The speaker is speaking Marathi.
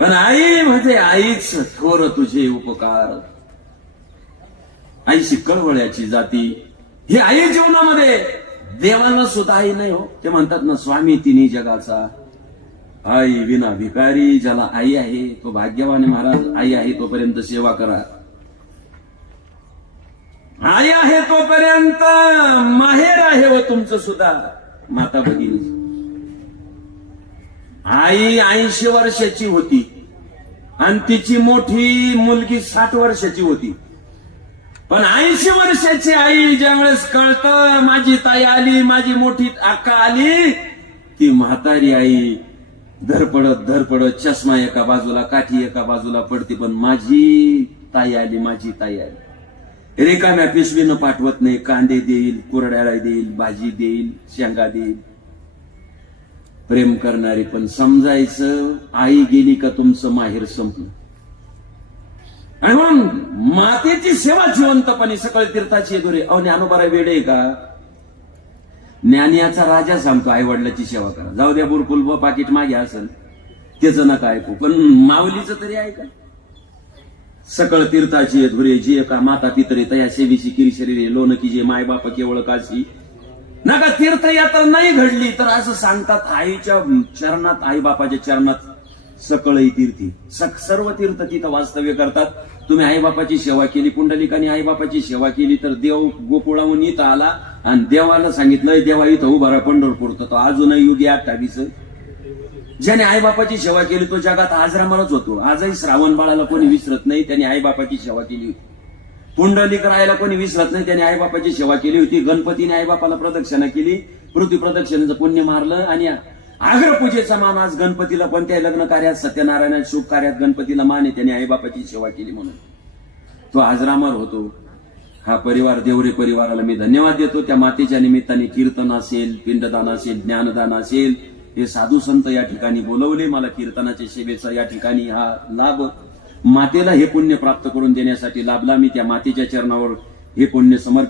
पण आई म्हणजे आईच थोर तुझे उपकार. आईशी कळवळ्याची जाती. ही आई जीवनामध्ये देवाला सुद्धा आई नाही हो. ते म्हणतात ना स्वामी तिन्ही जगाचा. आई विना भिकारी ज्याला आई आहे तो भाग्यवान महाराज. आई आहे तोपर्यंत सेवा करा. आई आहे तोपर्यंत माहेर आहे व तुमचं सुद्धा. माता भगिनी. आई ऐंशी वर्षाची होती. आणि तिची मोठी मुलगी साठ वर्षाची होती. पण ऐंशी वर्षाची आई ज्यावेळेस कळतं माझी ताई आली माझी मोठी अक्का आली ती म्हातारी आई धरपडत धरपडत चष्मा एका बाजूला काठी एका बाजूला पडते पण माझी ताई आली माझी ताई आली. रिकाम्या पिशवीनं पाठवत नाही कांदे देईल कुरड्याला देईल भाजी देईल शेंगा देईल. प्रेम करणारी पण समजायचं आई गेली का तुमचं माहेर संपलं. आणि म्हणून मातेची सेवा जिवंतपणे सकळ तीर्थाची दुरे अहो ज्ञानोबारा वेळ आहे का? ज्ञानियाचा राजा सांगतो आई वडिलाची सेवा करा. जाऊ द्या बुरकुल व पाकिट मागे असेल त्याचं नका ऐकू. पण माऊलीचं तरी ऐका सकळ तीर्थाची धुरे जी एका माता पितरे तया सेवीची किरी शरीरे लोन की जे माय बाप केवळ काशी. नका तीर्थयात्रा नाही घडली तर असं सांगतात आईच्या चरणात आई बापाच्या चरणात सकळही तीर्थी. सर्व तीर्थ तिथं वास्तव्य करतात. तुम्ही आईबापाची सेवा केली पुंडलिकाने आईबापाची सेवा केली तर देव गोकुळाहून इथं आला आणि देवाला सांगितलं देवा इथं उभारा पंढरपूर. तर तो अजूनही युगी अठ्ठावीस. ज्याने आईबापाची सेवा केली तो जगात आजरामालाच होतो. आजही श्रावण बाळाला कोणी विसरत नाही त्याने आईबापाची सेवा केली होती. पुंडलिक राहायला कोणी विसरत नाही. त्याने आईबापाची सेवा केली होती. गणपतीने आईबापाला प्रदक्षिणा केली. पृथ्वी प्रदक्षिणाचं पुण्य मारलं आणि आग्रपूजेचा मान आज गणपतीला कोणत्याही लग्न कार्यात सत्यनारायण शुभ कार्यात गणपतीला मान आहे त्याने आईबापाची सेवा केली म्हणून. तो आजरामर होतो. हा परिवार देवरे परिवाराला मी धन्यवाद देतो. त्या मातेच्या निमित्ताने कीर्तन असेल पिंडदान असेल ज्ञानदान असेल हे साधू संत या ठिकाणी बोलवले. मला कीर्तनाच्या सेवेचा या ठिकाणी हा लाभ मातेला हे पुण्य प्राप्त करून देण्यासाठी लाभला मी त्या मातेच्या चरणावर हे पुण्य समर्पित